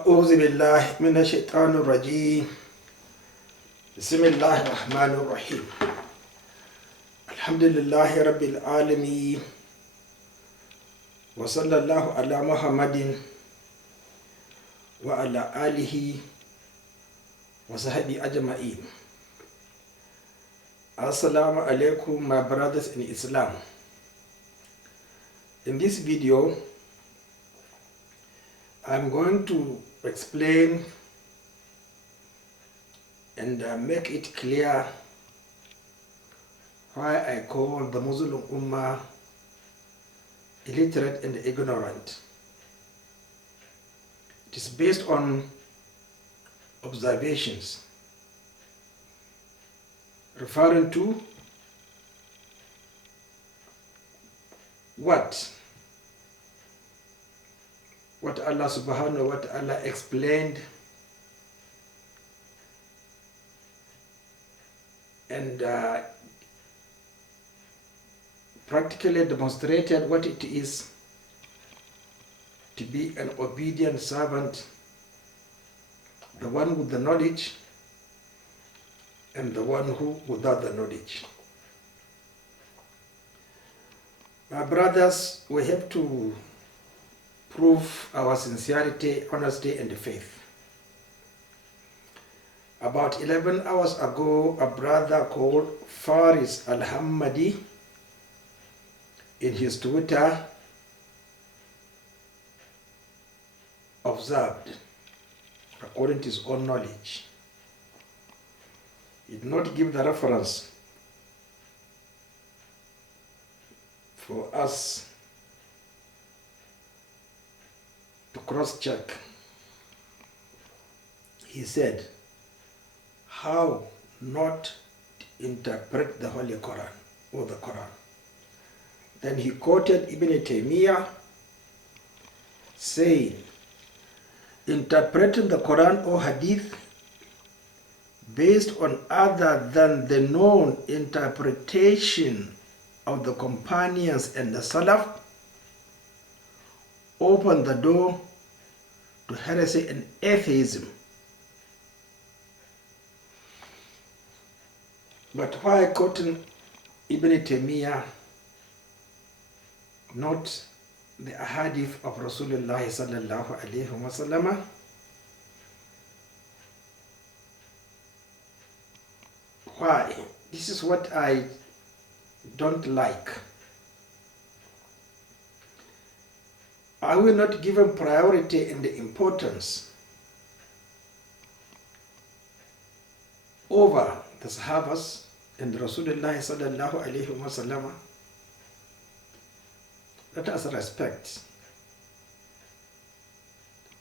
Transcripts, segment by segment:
أعوذ بالله من الشيطان الرجيم بسم الله الرحمن الرحيم الحمد لله رب العالمين وصلى الله على محمد وعلى آله وصحبه أجمعين. Assalamu alaikum, my brothers in Islam. In this video I'm going to explain and make it clear why I call the Muslim Ummah illiterate and ignorant. It is based on observations referring to what Allah subhanahu wa ta'ala explained and practically demonstrated what it is to be an obedient servant, the one with the knowledge and the one who without the knowledge. My brothers, we have to prove our sincerity, honesty, and faith. About 11 hours ago, a brother called Faris Al-Hammadi in his Twitter observed, according to his own knowledge, he did not give the reference for us to cross-check. He said, how not interpret the Holy Quran or the Quran. Then he quoted Ibn Taymiyyah saying, interpreting the Quran or Hadith based on other than the known interpretation of the companions and the Salaf open the door to heresy and atheism. But why quoting Ibn Taymiyyah, not the ahadith of Rasulullah sallallahu alayhi wa sallam? Why? This is what I don't like. Are we not given priority and the importance over the Sahabas and Rasulullah sallallahu alayhi wa sallam? Let us respect.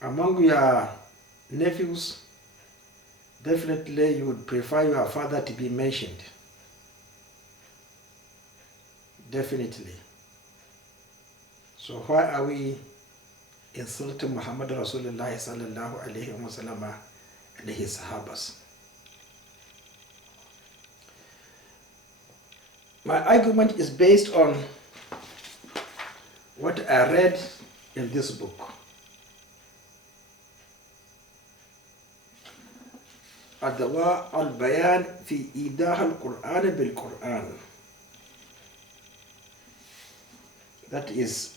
Among your nephews, definitely you would prefer your father to be mentioned. Definitely. So why are we insulting Muhammad Rasulullah sallallahu alayhi wa sallam and his Sahabas? My argument is based on what I read in this book. Adwa al-Bayan fi Idah al-Qur'an bil-Qur'an. That is,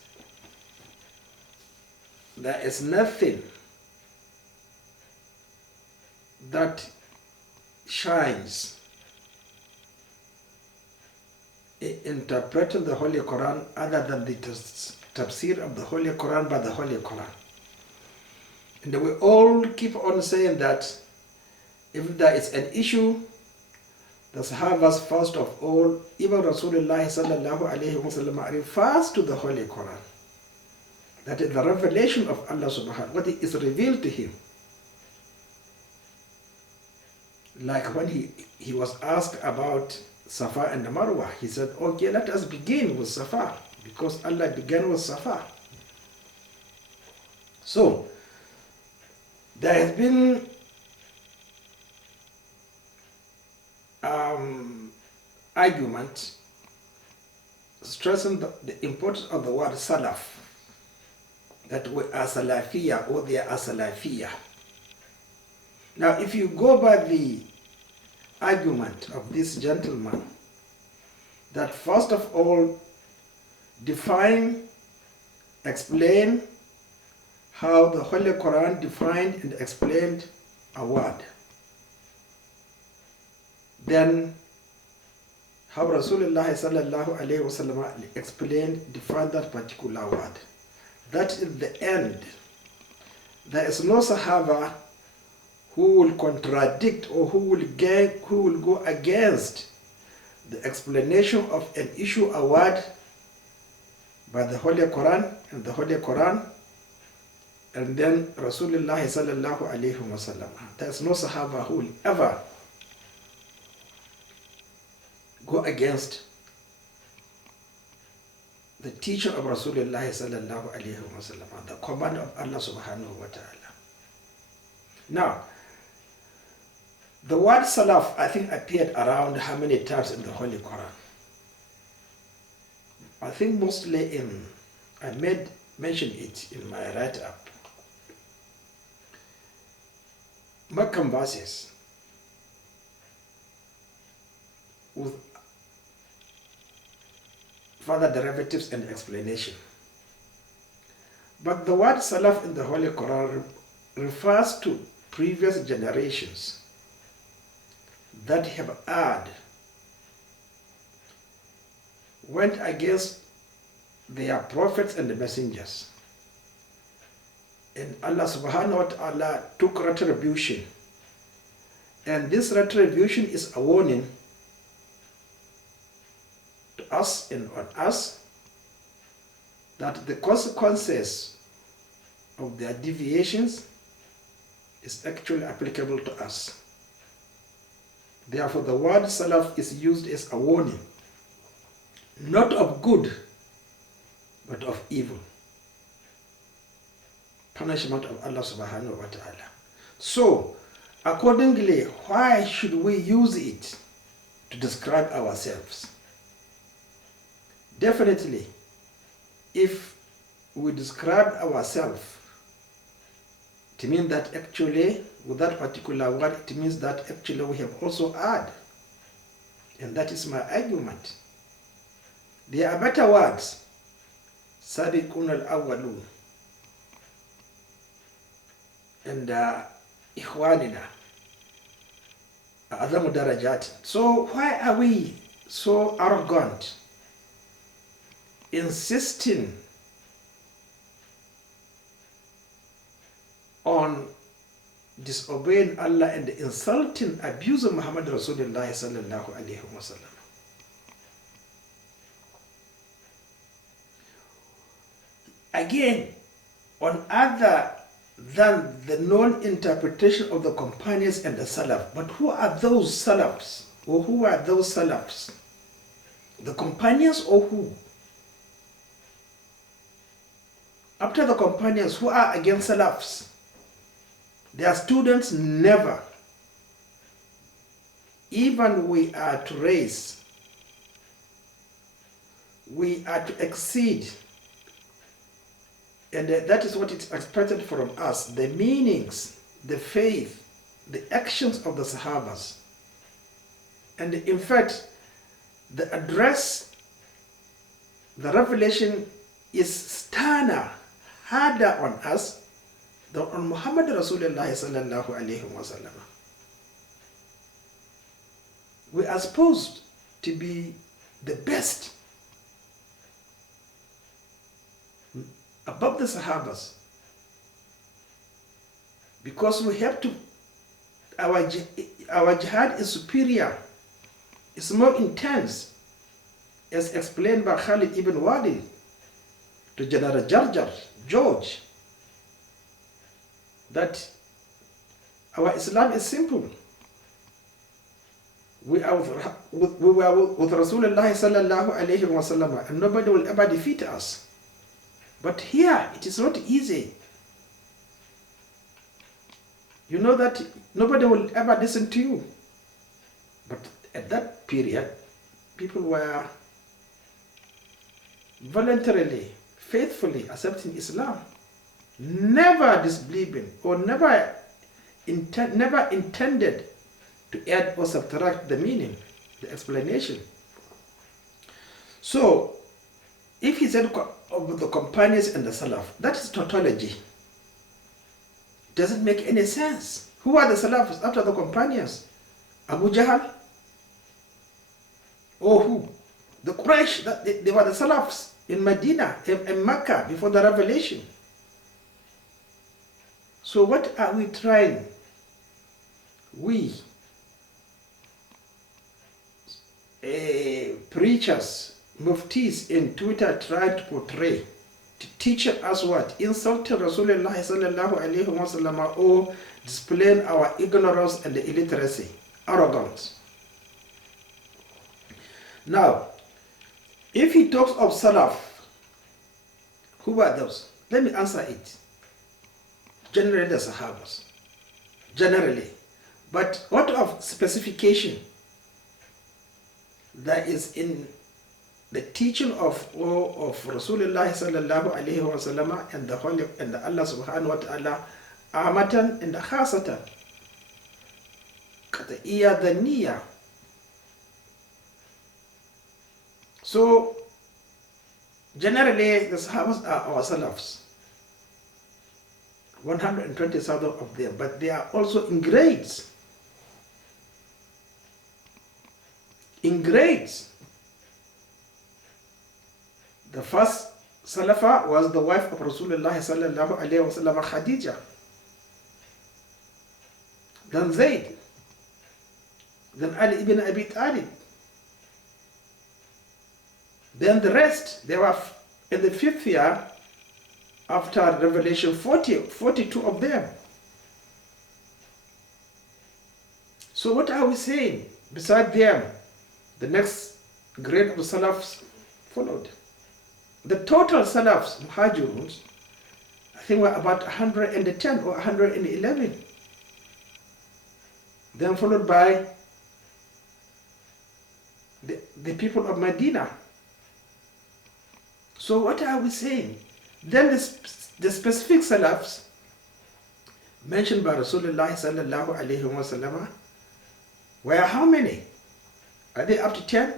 there is nothing that shines in interpreting the Holy Quran other than the Tafsir of the Holy Quran by the Holy Quran. And we all keep on saying that if there is an issue, the Sahabas first of all, even Rasulullah sallallahu alayhi wa sallam refers to the Holy Quran. That is the revelation of Allah subhanahu wa ta'ala, what is revealed to him. Like when he was asked about Safa and Marwa, he said, okay, let us begin with Safa, because Allah began with Safa. So, there has been argument stressing the importance of the word Salaf. that we are Salafiyah or they are Salafiyah. Now, if you go by the argument of this gentleman, that first of all, define, explain how the Holy Quran defined and explained a word. Then how Rasulullah sallallahu alayhi wasallam explained, defined that particular word. That is the end. There is no Sahaba who will contradict or who will go against the explanation of an issue, a word, by the Holy Quran and the Holy Quran, and then Rasulullah sallallahu alayhi wasallam. There is no Sahaba who will ever go against the teaching of Rasulullah sallallahu alayhi wasallam, the command of Allah subhanahu wa ta'ala. Now, the word Salaf, I think, appeared around how many times in the Holy Quran? I think mostly I made mention it in my write-up. Meccan verses with further derivatives and explanation. But the word Salaf in the Holy Quran refers to previous generations that have erred, went against their prophets and the messengers. And Allah subhanahu wa ta'ala took retribution. And this retribution is a warning to us and on us that the consequences of their deviations is actually applicable to us. Therefore, the word Salaf is used as a warning, not of good, but of evil. Punishment of Allah subhanahu wa ta'ala. So, accordingly, why should we use it to describe ourselves? Definitely, if we describe ourselves, it means that actually, with that particular word, it means that actually we have also erred. And that is my argument. There are better words. Sabiqun al-awwalun. And Ikhwanina. A'zamu darajat. So why are we so arrogant, insisting on disobeying Allah and insulting, abusing Muhammad Rasulullah sallallahu alayhi wasallam? Again, on other than the known interpretation of the companions and the Salaf. But who are those Salafs? Or who are those Salafs? The companions or who? After the companions, who are against Salafs? Their students never. Even we are to raise, we are to exceed, and that is what is expected from us, the meanings, the faith, the actions of the Sahabas. And in fact, the address, the revelation is sterner, harder on us than on Muhammad Rasulullah sallallahu alayhi wasallam. We are supposed to be the best above the Sahabas, because we have to, our jihad is superior, it's more intense, as explained by Khalid ibn Walid to General George, that our Islam is simple. We are with Rasulullah sallallahu alayhi wasallam, and nobody will ever defeat us. But here, it is not easy. You know that nobody will ever listen to you. But at that period, people were voluntarily, faithfully accepting Islam. never disbelieving or never intended to add or subtract the meaning, the explanation. So, if he said of the companions and the Salaf, that is tautology. It doesn't make any sense. Who are the Salafs after the companions? Abu Jahl? Or who? The Quraysh, they were the Salafs in Medina, in Mecca, before the revelation. So what are we trying? We, preachers, muftis in Twitter try to portray, to teach us what? Insulting Rasulullah sallallahu alayhi wa sallam, or displaying our ignorance and the illiteracy, arrogance. Now, if he talks of Salaf, who are those? Let me answer it. Generally the Sahabas. Generally. But what of specification that is in the teaching of Rasulullah sallallahu alayhi wa sallam and the Holy and the Allah subhanahu wa ta'ala, amatan and khasatan, qat'iyya dhaniyya. So generally the Sahabas are our Salafs, 120,000 of them, but they are also in grades. In grades. The first Salafa was the wife of Rasulullah sallallahu alayhi wa sallam, Khadija. Then Zayd. Then Ali ibn Abi Talib. Then the rest, they were in the 5th year after Revelation, 42 of them. So what are we saying? Beside them, the next grade of the Salafs followed. The total Salafs, Muhajiruns, I think were about 110 or 111. Then followed by the people of Medina. So what are we saying? Then the specific Salafs mentioned by Rasulullah sallallahu alayhi wa sallam were how many? Are they up to 10?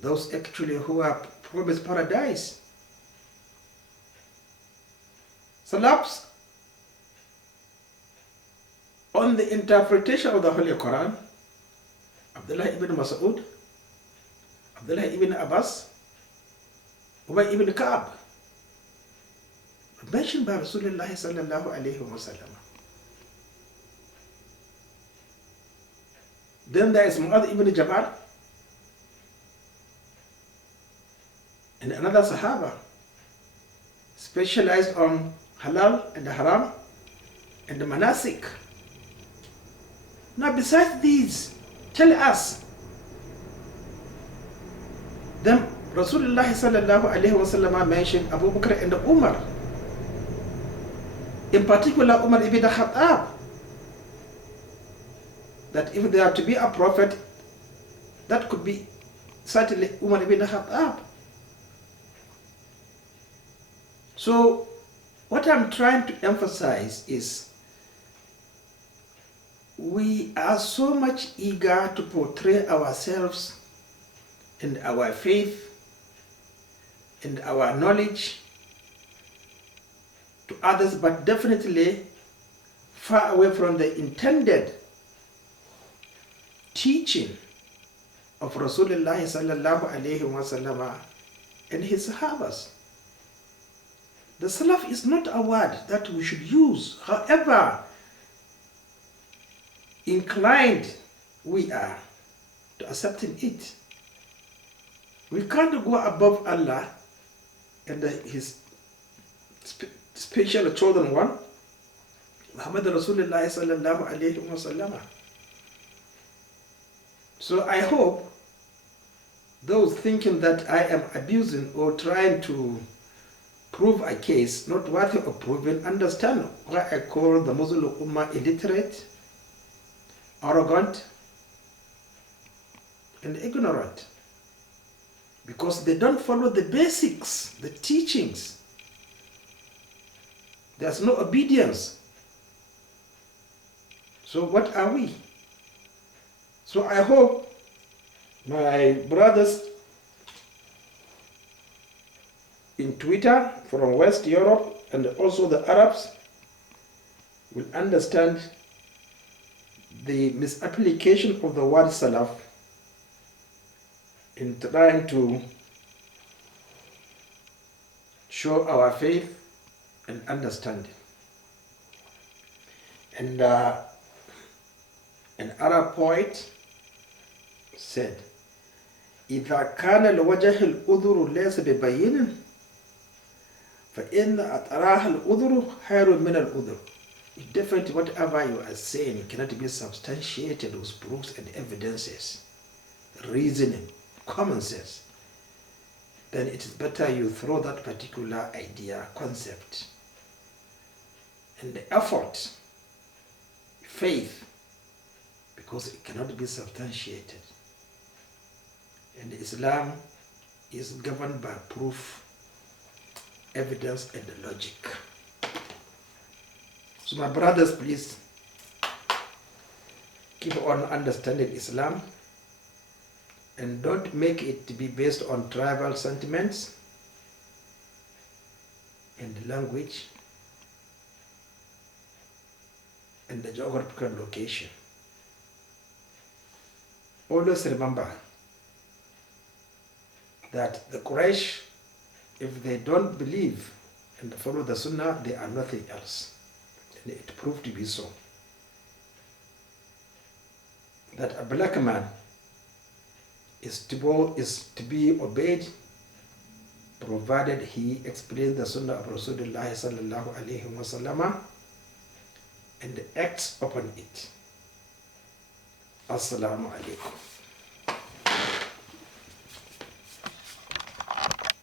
Those actually who are promised paradise. Salafs on the interpretation of the Holy Quran, Abdullah ibn Mas'ud, Abdullah ibn Abbas, Ubayy ibn Khattab, mentioned by Rasulullah sallallahu alayhi wa sallam. Then there is Muadth ibn Jabl, and another Sahaba specialized on Halal and Haram and the Manasik. Now besides these, tell us. Then Rasulullah sallallahu alayhi wa sallam mentioned Abu Bakr and Umar. In particular Umar ibn Khattab. That if there are to be a prophet, that could be certainly Umar ibn Khattab. So what I'm trying to emphasize is we are so much eager to portray ourselves and our faith and our knowledge to others, but definitely far away from the intended teaching of Rasulullah sallallahu alayhi wa sallam and his Sahabas. The Salaf is not a word that we should use, however inclined we are to accepting it. We can't go above Allah and his special chosen one, Muhammad Rasulullah sallallahu alayhi wa sallam. So I hope those thinking that I am abusing or trying to prove a case not worthy of proving understand why I call the Muslim Ummah illiterate, arrogant, and ignorant. Because they don't follow the basics, the teachings There's no obedience. So what are we? So I hope my brothers in Twitter from West Europe and also the Arabs will understand the misapplication of the word Salaf in trying to show our faith and understanding. And an Arab poet said, إذا كان الوجه الأذر ليس ببين فإن أطراح الأذر خير من الأذر. Definitely whatever you are saying cannot be substantiated with proofs and evidences, reasoning, common sense. Then it is better you throw that particular idea, concept, and the effort, faith, because it cannot be substantiated. And Islam is governed by proof, evidence, and logic. So my brothers, please keep on understanding Islam and don't make it to be based on tribal sentiments and language and the geographical location. Always remember that the Quraysh, if they don't believe and follow the Sunnah, they are nothing else. And it proved to be so. That a black man is to be obeyed provided he explains the Sunnah of Rasulullah sallallahu alaihi wasallam and acts upon it. Assalamu alaikum.